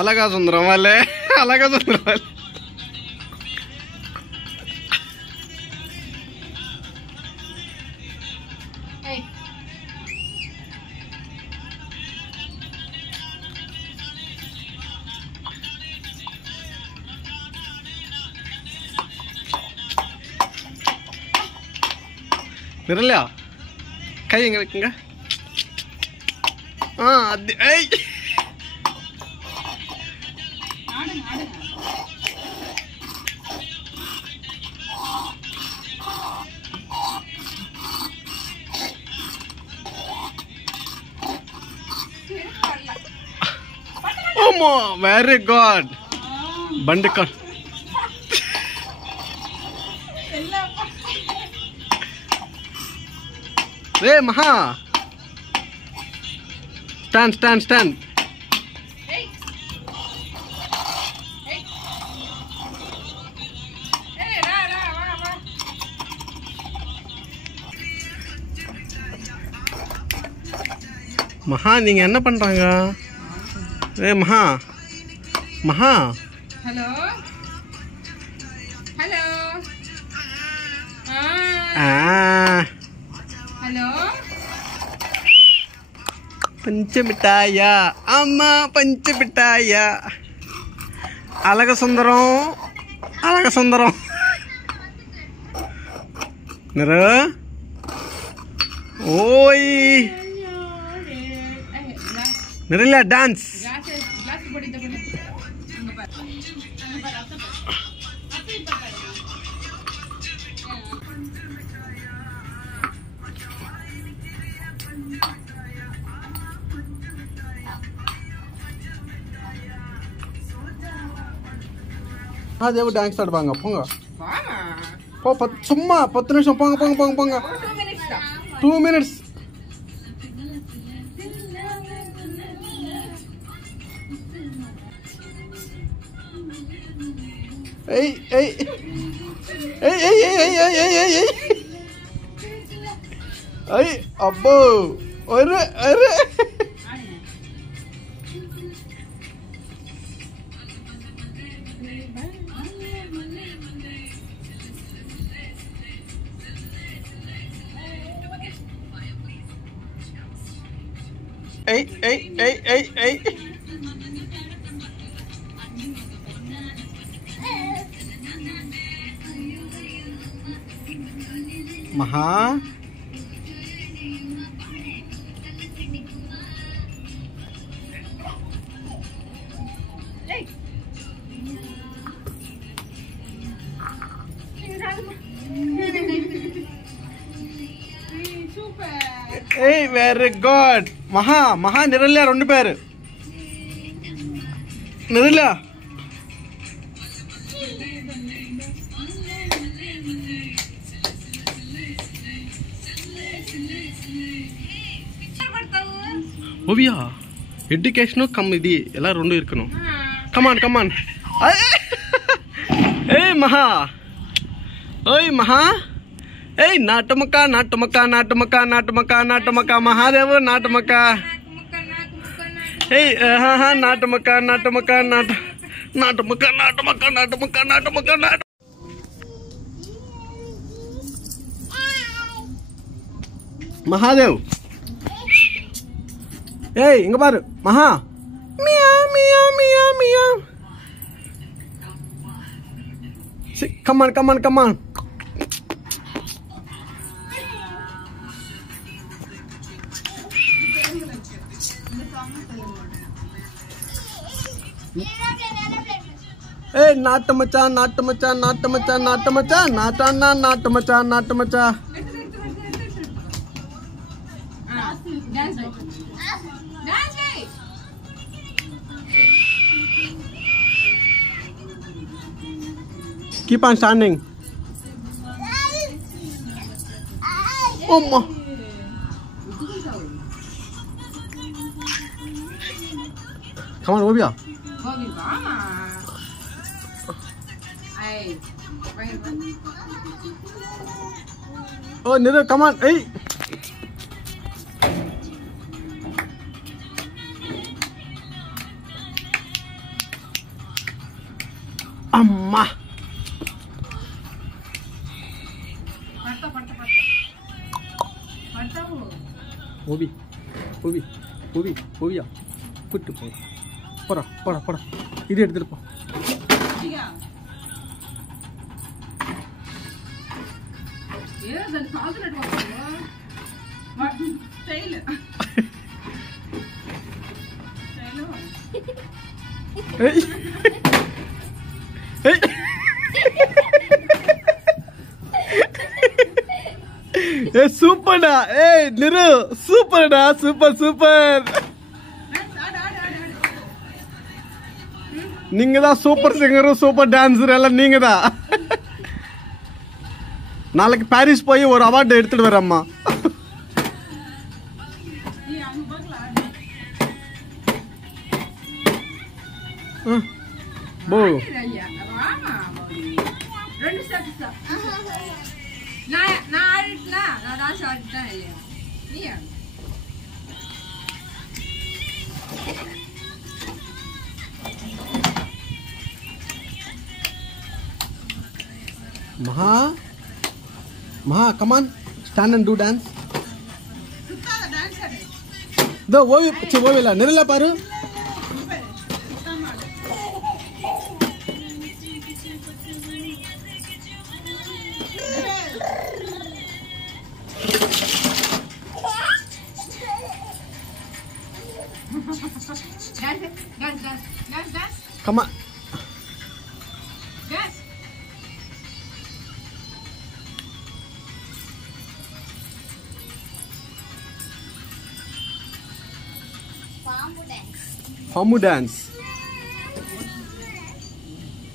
అలాగా సుందరం వాళ్ళే అలాగా సుందరం వాళ్ళే நிரல்யா கை எங்க வைக்குங்க அது ஏய் ஓமா வெரி குட் பண்டிகா Hey Maha, stand. Hey. Ra. Maha, நீங்க என்ன பண்றாங்க? Hey Maha. Hello. Hello. పంచమిఠాయా అమ్మా పంచమిఠాయా అలగ సుందరం నిరు ఓయ్ నిరలా డాన్స్ தேவ டான்ஸ் ஆடுவாங்க போங்க சும்மா 10 நிமிஷம் போங்க 2 minutes ஏய் அப்போ ஒரு Hey. Maha. Hey. Super. Hey, very good. Maha Niralya rendu peru. Niralya. Ovia. Education come idi ella rendu irukano. Come on. Hey Maha. Oi Maha. Hey, natamaka, Mahadev, natamaka. Hey, natamaka. Mahadev. Hey, inga paru, Maha. Meow. Come on. Hey, naatamacha. Dance. Keep on standing. Oh ma. Come on, Obia. Oh, Nira, come on. Hey. அம்மா ஓவி ஓவி ஓவி ஓவியா கூட்டு போ போடா போடா போடா இது எடுத்துட்டு போ சூப்பர்டா ஏய் நிரு சூப்பர்டா சூப்பர் சூப்பர் நீங்க தான் சூப்பர் சிங்கரும் சூப்பர் டான்ஸர் எல்லாம் நீங்க தான் நாளைக்கு பாரிஸ் போய் ஒரு அவார்டு எடுத்துட்டு வரேம்மா போ Maha, come on, stand and do dance. The ovi, chovila, nirila paru. Dance. Come on. Dance. Famu dance.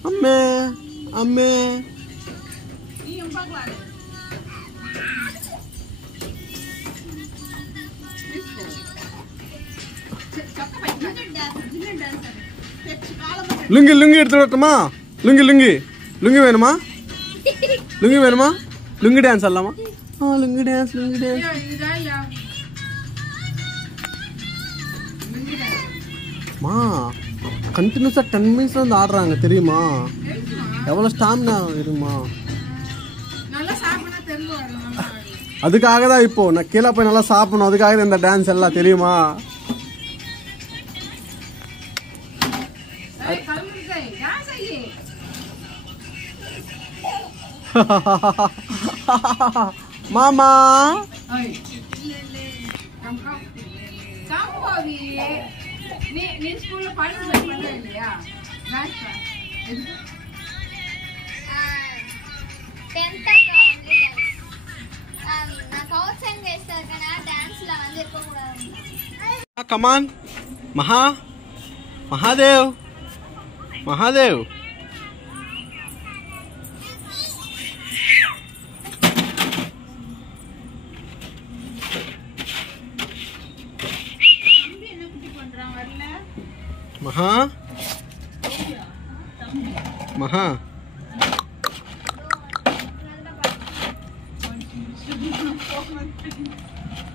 Amme, amme. Lungi lungi எடுத்து வரட்டுமா லுங்கி லுங்கி லுங்கி வேணுமா லுங்கி வேணுமா லுங்கி டான்ஸ் ஆடலாமா லுங்கி டான்ஸ் மா கண்டினியூஸா 10 மினிட்ஸ் வந்து ஆடுறாங்க தெரியுமா எவ்வளவு ஸ்டாமினா இருக்குமா அதுக்காக தான் இப்போ நான் கீழே போய் நல்லா சாப்பிடணும் அதுக்காக தான் இந்த டான்ஸ் எல்லாம் தெரியுமா மாமா நீ ஸ்கூல்ல பார்ட்டிசிபேட் பண்ணவே இல்லையா டான்ஸ் 10th only நான் சவுத் சைன் வேஸ்டா இருக்கேனா டான்ஸ்ல வந்து இருக்க கூடாது come on Mahadev Maha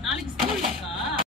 நாளைக்கு